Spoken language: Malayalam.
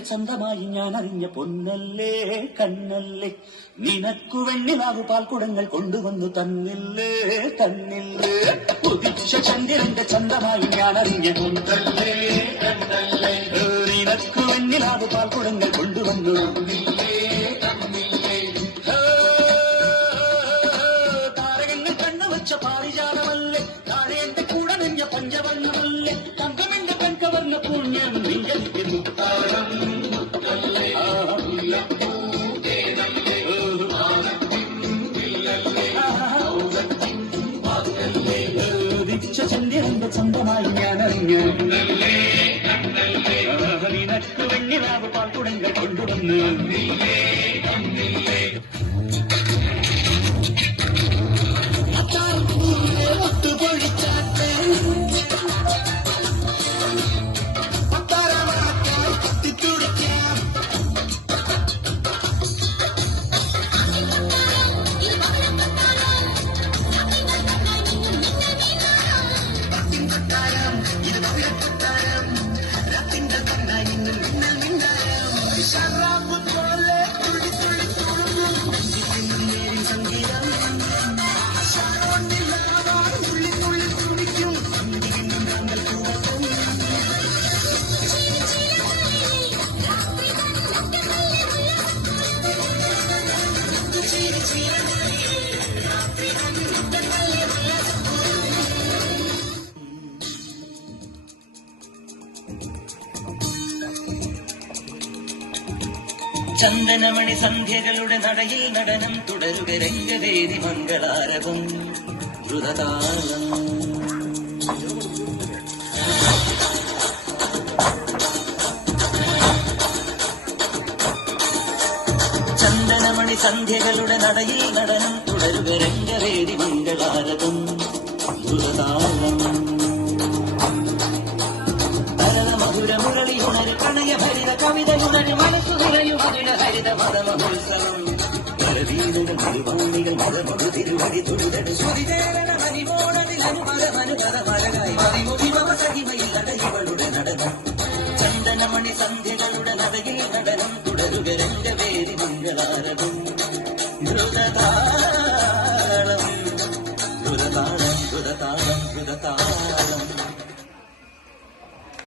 ചന്ദ്രന്റെ ചന്തമായി ഞാൻ അറിഞ്ഞ പൊന്നല്ലേ കണ്ണല്ലേ നിനക്കു വെണ്ണിലാവു പാൽക്കുടങ്ങൾ കൊണ്ടുവന്നു തന്നില്ലേ തന്നില്ലേ ഉദിച്ച ചന്ദ്രന്റെ ചന്തമായി ഞാൻ അറിഞ്ഞ പൊന്നല്ലേ കണ്ണല്ലേ നിനക്കു വെണ്ണിലാവു പാൽക്കുടങ്ങൾ കൊണ്ടുവന്നു താരകങ്ങൾ കണ്ണുവച്ച പാരിജാതമല്ലേ താഴെ എന്റെ കൂടെ നെഞ്ഞ പഞ്ചവർണ്ണമല്ലേ തങ്കമെന്റെ പെൺകവർണ്ണ പുണ്യം നീയലിക്ക് മുത്താരം ചന്ദ്രന്റെ ചന്തമായി ഞാൻ അറിഞ്ഞു നിനക്ക് വെണ്ണിലാവ് പാൽക്കുടങ്ങൾ കൊണ്ടുവന്നു ഒത്തുപൊഴിച്ചാട്ടെ കത്തിത്തുടിക്കാം ചന്ദനമണി സന്ധ്യകളുടെ നടയിൽ നടനം തുടരുക രംഗവേദി മംഗളാരവം ദ്രുതതാളം ചന്ദനമണി സന്ധ്യകളുടെ നടയിൽ നടനം തുടരുക രംഗവേദി മംഗളാരവം ദ്രുതതാളം മധുരമുരളിയുണര് പ്രണയഭരിത കവിതയുണര് മനസ്സു നിറയുമതിന് ഹരിത മതമഹോത്സവം പരവീനുകൾ മരുവാണികൾ മതമൊഴു തിരുവടി തൊഴുതട് ശ്രുതിചേരണ മണിമോടതിൽ അനുപദമനുപദ മലകായി